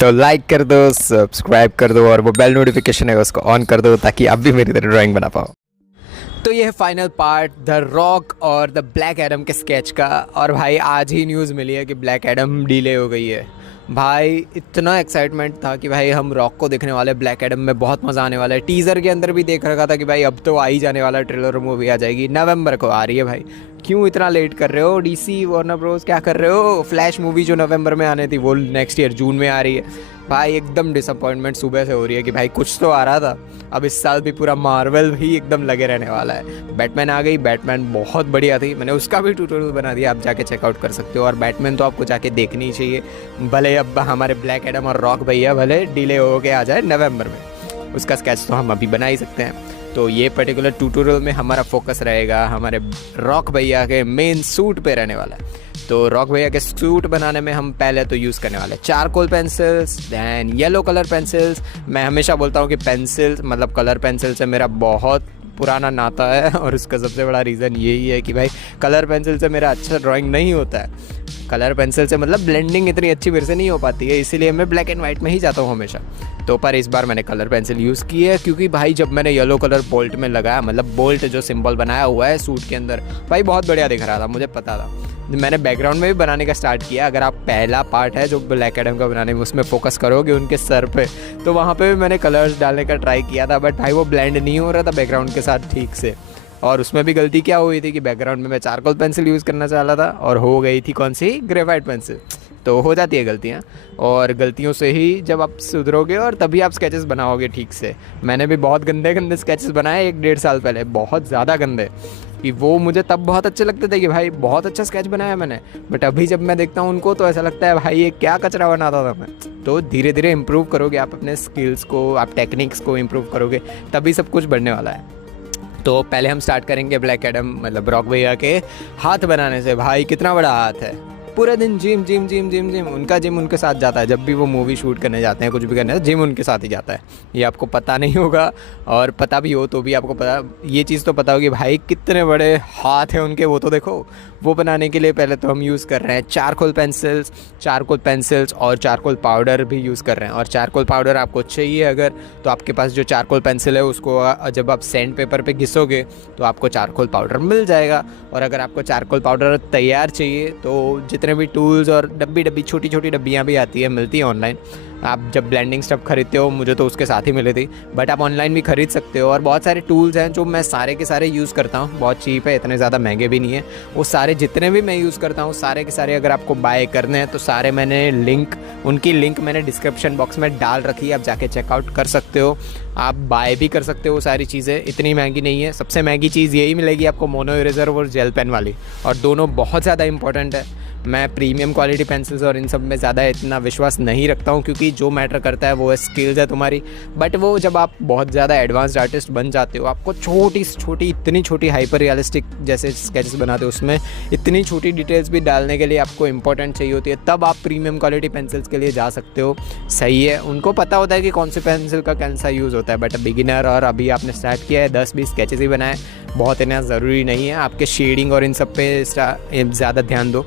तो लाइक कर दो, सब्सक्राइब कर दो और वो बेल नोटिफिकेशन है उसको ऑन कर दो ताकि आप भी मेरी तरह ड्राइंग बना पाओ। तो ये है फाइनल पार्ट द रॉक और द ब्लैक एडम के स्केच का। और भाई आज ही न्यूज़ मिली है कि ब्लैक एडम डिले हो गई है। भाई इतना एक्साइटमेंट था कि भाई हम रॉक को देखने वाले, ब्लैक एडम में बहुत मज़ा आने वाला है। टीज़र के अंदर भी देख रखा था कि भाई अब तो आ ही जाने वाला, ट्रेलर मूवी आ जाएगी, नवंबर को आ रही है। भाई क्यों इतना लेट कर रहे हो डीसी वार्नर ब्रोस, क्या कर रहे हो? फ्लैश मूवी जो नवंबर में आने थी वो नेक्स्ट ईयर जून में आ रही है। भाई एकदम डिसअपॉइंटमेंट सुबह से हो रही है कि भाई कुछ तो आ रहा था। अब इस साल भी पूरा मार्वल भी एकदम लगे रहने वाला है। बैटमैन आ गई, बैटमैन बहुत बढ़िया थी, मैंने उसका भी ट्यूटोरियल बना दिया, आप जाके चेकआउट कर सकते हो। और बैटमैन तो आपको जाके देखनी ही चाहिए, भले अब हमारे ब्लैक एडम और रॉक भैया भले डिले हो के आ जाए नवंबर में, उसका स्केच तो हम अभी बना ही सकते हैं। तो ये पर्टिकुलर ट्यूटोरियल में हमारा फोकस रहेगा हमारे रॉक भैया के मेन सूट पे रहने वाला है। तो रॉक भैया के सूट बनाने में हम पहले तो यूज़ करने वाले charcoal pencils, than yellow colour pencils. मैं हमेशा बोलता हूँ कि पेंसिल्स मतलब कलर पेंसिल से मेरा बहुत पुराना नाता है, और उसका सबसे बड़ा रीज़न यही है कि भाई कलर पेंसिल से मेरा अच्छा ड्राइंग नहीं होता है। कलर पेंसिल से मतलब ब्लेंडिंग इतनी अच्छी मेरे से नहीं हो पाती है, इसीलिए मैं ब्लैक एंड वाइट में ही जाता हूँ हमेशा। तो पर इस बार मैंने कलर पेंसिल यूज़ की है, क्योंकि भाई जब मैंने येलो कलर बोल्ट में लगाया, मतलब बोल्ट जो सिंबल बनाया हुआ है सूट के अंदर, भाई बहुत बढ़िया दिख रहा था, मुझे पता था। मैंने बैकग्राउंड में भी बनाने का स्टार्ट किया। अगर आप पहला पार्ट है जो ब्लैक एडम का बनाने में, उसमें फोकस करोगे उनके सर पे, तो वहाँ पे भी मैंने कलर्स डालने का ट्राई किया था, बट भाई वो ब्लेंड नहीं हो रहा था बैकग्राउंड के साथ ठीक से। और उसमें भी गलती क्या हुई थी कि बैकग्राउंड में मैं चारकोल पेंसिल यूज़ करना चाह रहा था और हो गई थी कौन सी, ग्रेफाइट पेंसिल। तो हो जाती है गलतियाँ, और गलतियों से ही जब आप सुधरोगे और तभी आप स्केचेस बनाओगे ठीक से। मैंने भी बहुत गंदे गंदे स्केचेस बनाए 1-1.5 साल पहले, बहुत ज़्यादा गंदे, कि वो मुझे तब बहुत अच्छे लगते थे कि भाई बहुत अच्छा स्केच बनाया मैंने, बट अभी जब मैं देखता हूँ उनको तो ऐसा लगता है भाई ये क्या कचरा बनाता था मैं। तो धीरे धीरे इम्प्रूव करोगे आप अपने स्किल्स को, आप टेक्निक्स को इम्प्रूव करोगे, तभी सब कुछ बढ़ने वाला है। तो पहले हम स्टार्ट करेंगे ब्लैक एडम मतलब रॉक भैया के हाथ बनाने से। भाई कितना बड़ा हाथ है, पूरे दिन gym gym gym gym gym, उनका जिम उनके साथ जाता है। जब भी वो मूवी शूट करने जाते हैं, कुछ भी करने, जिम उनके साथ ही जाता है। ये आपको पता नहीं होगा, और पता भी हो तो भी आपको पता, ये चीज़ तो पता होगी भाई कितने बड़े हाथ हैं उनके। वो तो देखो, वो बनाने के लिए पहले तो हम यूज़ कर रहे हैं चारकोल पेंसिल्स और चारकोल पाउडर भी यूज़ कर रहे हैं। और चारकोल पाउडर आपको चाहिए अगर, तो आपके पास जो चारकोल पेंसिल है उसको जब आप सैंड पेपर पे घिसोगे तो आपको चारकोल पाउडर मिल जाएगा। और अगर आपको चारकोल पाउडर तैयार चाहिए तो जितने भी टूल्स और डब्बी छोटी छोटी डब्बियाँ भी आती है, मिलती है ऑनलाइन। आप जब ब्लेंडिंग स्टफ खरीदते हो, मुझे तो उसके साथ ही मिली थी, बट आप ऑनलाइन भी खरीद सकते हो। और बहुत सारे टूल्स हैं जो मैं सारे के सारे यूज़ करता हूँ, बहुत चीप है, इतने ज़्यादा महंगे भी नहीं है। वो सारे जितने भी मैं यूज़ करता हूँ सारे के सारे अगर आपको बाय करने हैं तो सारे मैंने उनकी लिंक मैंने डिस्क्रिप्शन बॉक्स में डाल रखी है, आप जाके चेकआउट कर सकते हो। आप बाय भी कर सकते हो, सारी चीज़ें इतनी महंगी नहीं है। सबसे महंगी चीज़ यही मिलेगी आपको, मोनो इरेजर और जेल पेन वाली, और दोनों बहुत ज़्यादा इंपॉर्टेंट है। मैं प्रीमियम क्वालिटी पेंसिल्स और इन सब में ज़्यादा इतना विश्वास नहीं रखता हूँ, क्योंकि जो मैटर करता है वो है स्किल्स है तुम्हारी। बट वो जब आप बहुत ज़्यादा एडवांस्ड आर्टिस्ट बन जाते हो, आपको छोटी छोटी इतनी छोटी हाइपर रियलिस्टिक जैसे स्केचेस बनाते हो, उसमें इतनी छोटी डिटेल्स भी डालने के लिए आपको इंपॉर्टेंट चाहिए होती है, तब आप प्रीमियम क्वालिटी पेंसिल्स के लिए जा सकते हो। सही है, उनको पता होता है कि कौन से पेंसिल का कैसा यूज़ होता है। बट बिगिनर और अभी आपने स्टार्ट किया है, 10-20 स्केचेस ही बनाए, बहुत इतना ज़रूरी नहीं है। आपके शेडिंग और इन सब पे ज़्यादा ध्यान दो।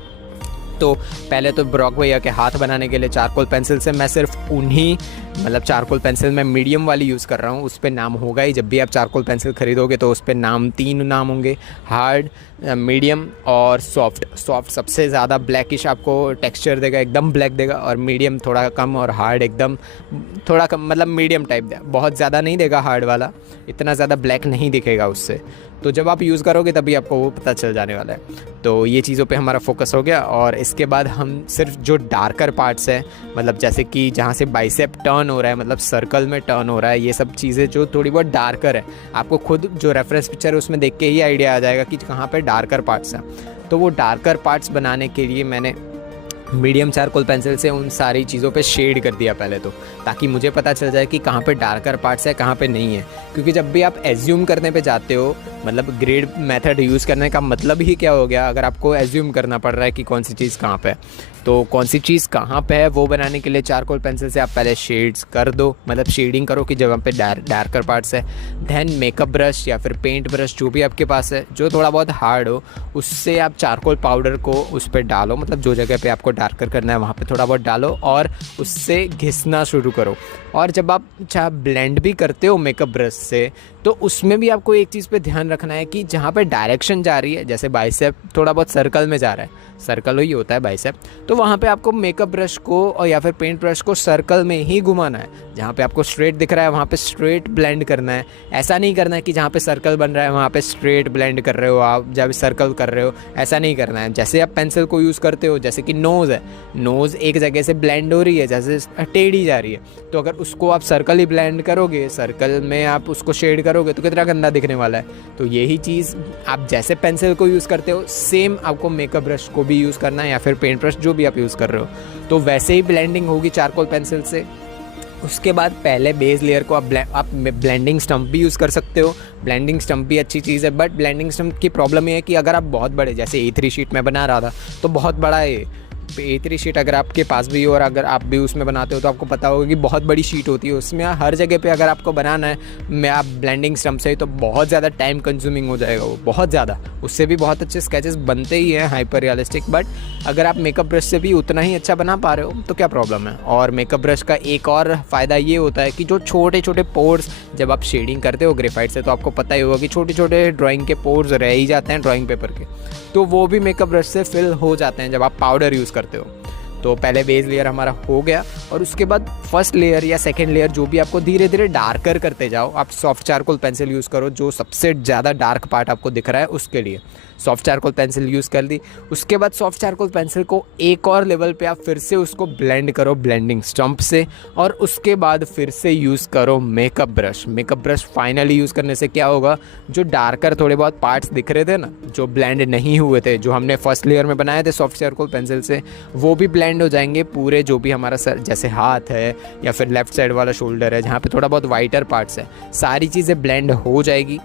तो पहले तो रॉक भैया के हाथ बनाने के लिए चारकोल पेंसिल से मैं सिर्फ उन्हीं मतलब चारकोल पेंसिल मैं मीडियम वाली यूज़ कर रहा हूँ, उस पर नाम होगा ही। जब भी आप चारकोल पेंसिल खरीदोगे तो उस पर नाम 3 नाम होंगे, हार्ड, मीडियम और सॉफ्ट सबसे ज़्यादा ब्लैकिश आपको टेक्सचर देगा, एकदम ब्लैक देगा, और मीडियम थोड़ा कम, और हार्ड एकदम थोड़ा कम, मतलब मीडियम टाइप देगा, बहुत ज़्यादा नहीं देगा हार्ड वाला, इतना ज़्यादा ब्लैक नहीं दिखेगा उससे। तो जब आप यूज़ करोगे तभी आपको वो पता चल जाने वाला है। तो ये चीज़ों पे हमारा फोकस हो गया। और इसके बाद हम सिर्फ जो डार्कर पार्ट्स हैं, मतलब जैसे कि जहाँ से बाइसेप टर्न हो रहा है, मतलब सर्कल में टर्न हो रहा है, ये सब चीज़ें जो थोड़ी बहुत डार्कर है, आपको खुद जो रेफरेंस पिक्चर है उसमें देख के ही आइडिया आ जाएगा कि कहाँ पे डार्कर पार्ट्स हैं। तो वो डार्कर पार्ट्स बनाने के लिए मैंने मीडियम चारकोल पेंसिल से उन सारी चीज़ों पे शेड कर दिया पहले तो, ताकि मुझे पता चल जाए कि कहाँ पे डार्कर पार्ट्स है, कहाँ पे नहीं है। क्योंकि जब भी आप एज्यूम करने पे जाते हो मतलब ग्रेड मेथड यूज़ करने का मतलब ही क्या हो गया, अगर आपको एज्यूम करना पड़ रहा है कि कौन सी चीज़ कहाँ पे है, तो कौन सी चीज़ कहाँ पे है वो बनाने के लिए चारकोल पेंसिल से आप पहले शेड्स कर दो, मतलब शेडिंग करो कि जगह पे डार्कर पार्ट्स है। देन मेकअप ब्रश या फिर पेंट ब्रश जो भी आपके पास है, जो थोड़ा बहुत हार्ड हो, उससे आप चारकोल पाउडर को उस पर डालो, मतलब जो जगह पे आपको डार्कर करना है वहाँ पे थोड़ा बहुत डालो और उससे घिसना शुरू करो। और जब आप ब्लेंड भी करते हो मेकअप ब्रश से, तो उसमें भी आपको एक चीज़ पे ध्यान रखना है कि जहाँ पे डायरेक्शन जा रही है, जैसे बाइसेप थोड़ा बहुत सर्कल में जा रहा है, सर्कल ही होता है बाइसेप, तो वहाँ पे आपको मेकअप ब्रश को और या फिर पेंट ब्रश को सर्कल में ही घुमाना है। जहाँ पे आपको स्ट्रेट दिख रहा है वहाँ पे स्ट्रेट ब्लेंड करना है। ऐसा नहीं करना है कि जहाँ पे सर्कल बन रहा है वहाँ पे स्ट्रेट ब्लेंड कर रहे हो, आप जब सर्कल कर रहे हो, ऐसा नहीं करना है। जैसे आप पेंसिल को यूज़ करते हो, जैसे कि नोज़ है, नोज़ एक जगह से ब्लेंड हो रही है, जैसे टेढ़ी जा रही है, तो अगर उसको आप सर्कल ही ब्लेंड करोगे, सर्कल में आप उसको शेड करोगे तो कितना गंदा दिखने वाला है। तो यही चीज़ आप जैसे पेंसिल को यूज़ करते हो, सेम आपको मेकअप ब्रश को भी यूज़ करना है या फिर पेंट ब्रश जो भी आप यूज़ कर रहे हो, तो वैसे ही ब्लेंडिंग होगी चारकोल पेंसिल से। उसके बाद पहले बेस लेयर को आप ब्लेंडिंग स्टम्प भी यूज़ कर सकते हो। ब्लेंडिंग स्टम्प भी अच्छी चीज़ है, बट ब्लेंडिंग स्टम्प की प्रॉब्लम ये है कि अगर आप बहुत बड़े, जैसे A3 शीट में बना रहा था तो बहुत बड़ा है A3 शीट, अगर आपके पास भी हो और अगर आप भी उसमें बनाते हो तो आपको पता होगा कि बहुत बड़ी शीट होती है, उसमें हर जगह पे अगर आपको बनाना है आप ब्लेंडिंग स्टम्प से, तो बहुत ज़्यादा टाइम कंज्यूमिंग हो जाएगा वो, बहुत ज़्यादा। उससे भी बहुत अच्छे स्केचेस बनते ही हैं हाइपर रियलिस्टिक, बट अगर आप मेकअप ब्रश से भी उतना ही अच्छा बना पा रहे हो तो क्या प्रॉब्लम है। और मेकअप ब्रश का एक और फ़ायदा ये होता है कि जो छोटे छोटे पोर्स, जब आप शेडिंग करते हो ग्रेफाइट से, तो आपको पता ही होगा कि छोटे छोटे ड्राइंग के पोर्स रह ही जाते हैं ड्राइंग पेपर के, तो वो भी मेकअप ब्रश से फिल हो जाते हैं जब आप पाउडर यूज़ करते हो। तो पहले बेस लेयर हमारा हो गया और उसके बाद फर्स्ट लेयर या सेकंड लेयर जो भी आपको धीरे धीरे डार्कर करते जाओ। आप सॉफ्ट चारकोल पेंसिल यूज़ करो, जो सबसे ज़्यादा डार्क पार्ट आपको दिख रहा है उसके लिए सॉफ्ट चारकोल पेंसिल यूज़ कर दी। उसके बाद सॉफ्ट चारकोल पेंसिल को एक और लेवल पे आप फिर से उसको ब्लेंड करो ब्लेंडिंग स्टम्प से, और उसके बाद फिर से यूज़ करो makeup brush. Makeup brush finally use करने से क्या होगा, जो डार्कर थोड़े बहुत पार्ट्स दिख रहे थे ना, जो ब्लेंड नहीं हुए थे, जो हमने फर्स्ट लेयर में बनाए थे सॉफ्ट चारकोल पेंसिल से, वो भी ब्लेंड हो जाएंगे पूरे। जो भी हमारा सर, जैसे हाथ है या फिर लेफ्ट साइड वाला शोल्डर है जहाँ पे थोड़ा बहुत वाइटर पार्ट्स है, सारी चीज़ें ब्लेंड हो जाएगी।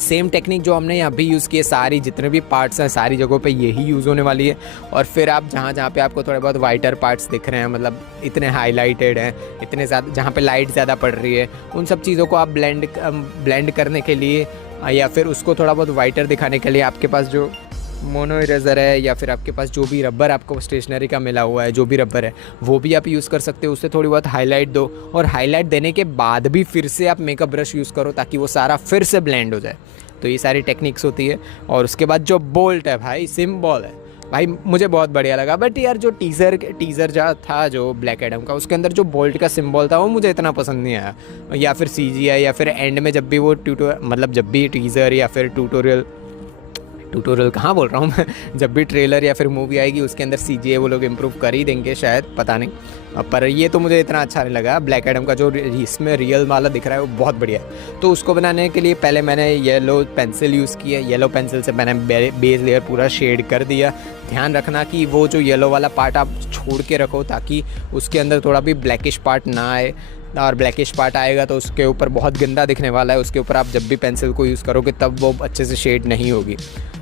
सेम टेक्निक जो हमने यहाँ भी यूज़ की है, सारी जितने भी पार्ट्स हैं सारी जगहों पे यही यूज़ होने वाली है। और फिर आप जहाँ जहाँ पे आपको थोड़े बहुत वाइटर पार्ट्स दिख रहे हैं, मतलब इतने हाईलाइटेड हैं, इतने ज़्यादा जहाँ पे लाइट ज़्यादा पड़ रही है, उन सब चीज़ों को आप ब्लेंड करने के लिए या फिर उसको थोड़ा बहुत वाइटर दिखाने के लिए आपके पास जो मोनो इरेज़र है या फिर आपके पास जो भी रबर आपको स्टेशनरी का मिला हुआ है, जो भी रबर है वो भी आप यूज़ कर सकते हो। उससे थोड़ी बहुत हाईलाइट दो, और हाईलाइट देने के बाद भी फिर से आप मेकअप ब्रश यूज़ करो ताकि वो सारा फिर से ब्लेंड हो जाए। तो ये सारी टेक्निक्स होती है। और उसके बाद जो बोल्ट है भाई, सिंबल है भाई, मुझे बहुत बढ़िया लगा। बट यार जो टीज़र जो था जो ब्लैक एडम का, उसके अंदर जो बोल्ट का सिंबल था वो मुझे इतना पसंद नहीं आया। या फिर CGI या फिर एंड में जब भी वो मतलब जब भी टीज़र या फिर ट्यूटोरियल कहाँ बोल रहा हूँ मैं, जब भी ट्रेलर या फिर मूवी आएगी उसके अंदर CGI वो लोग इम्प्रूव कर ही देंगे शायद, पता नहीं। पर ये तो मुझे इतना अच्छा नहीं लगा। ब्लैक एडम का जो इसमें रियल वाला दिख रहा है वो बहुत बढ़िया है। तो उसको बनाने के लिए पहले मैंने येलो पेंसिल यूज़ की है। येलो पेंसिल से मैंने बेस लेयर पूरा शेड कर दिया। ध्यान रखना कि वो जो येलो वाला पार्ट आप छोड़ के रखो ताकि उसके अंदर थोड़ा भी ब्लैकिश पार्ट ना आए, और ब्लैकिश पार्ट आएगा तो उसके ऊपर बहुत गंदा दिखने वाला है। उसके ऊपर आप जब भी पेंसिल को यूज़ करोगे तब वो अच्छे से शेड नहीं होगी।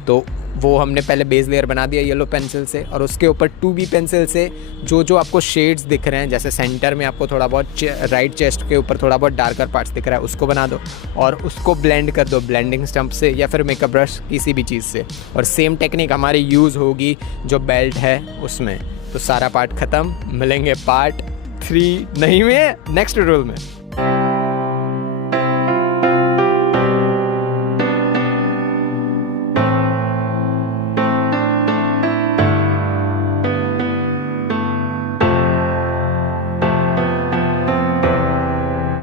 तो वो हमने पहले बेस लेयर बना दिया येलो पेंसिल से, और उसके ऊपर 2B पेंसिल से जो आपको शेड्स दिख रहे हैं, जैसे सेंटर में आपको थोड़ा बहुत राइट चेस्ट के ऊपर थोड़ा बहुत डार्कर पार्ट्स दिख रहा है, उसको बना दो और उसको ब्लेंड कर दो ब्लेंडिंग स्टम्प से या फिर मेकअप ब्रश, किसी भी चीज़ से। और सेम टेक्निक हमारी यूज़ होगी जो बेल्ट है उसमें। तो सारा पार्ट ख़त्म, मिलेंगे पार्ट 3 नहीं में नेक्स्ट ट्यूटोरियल में।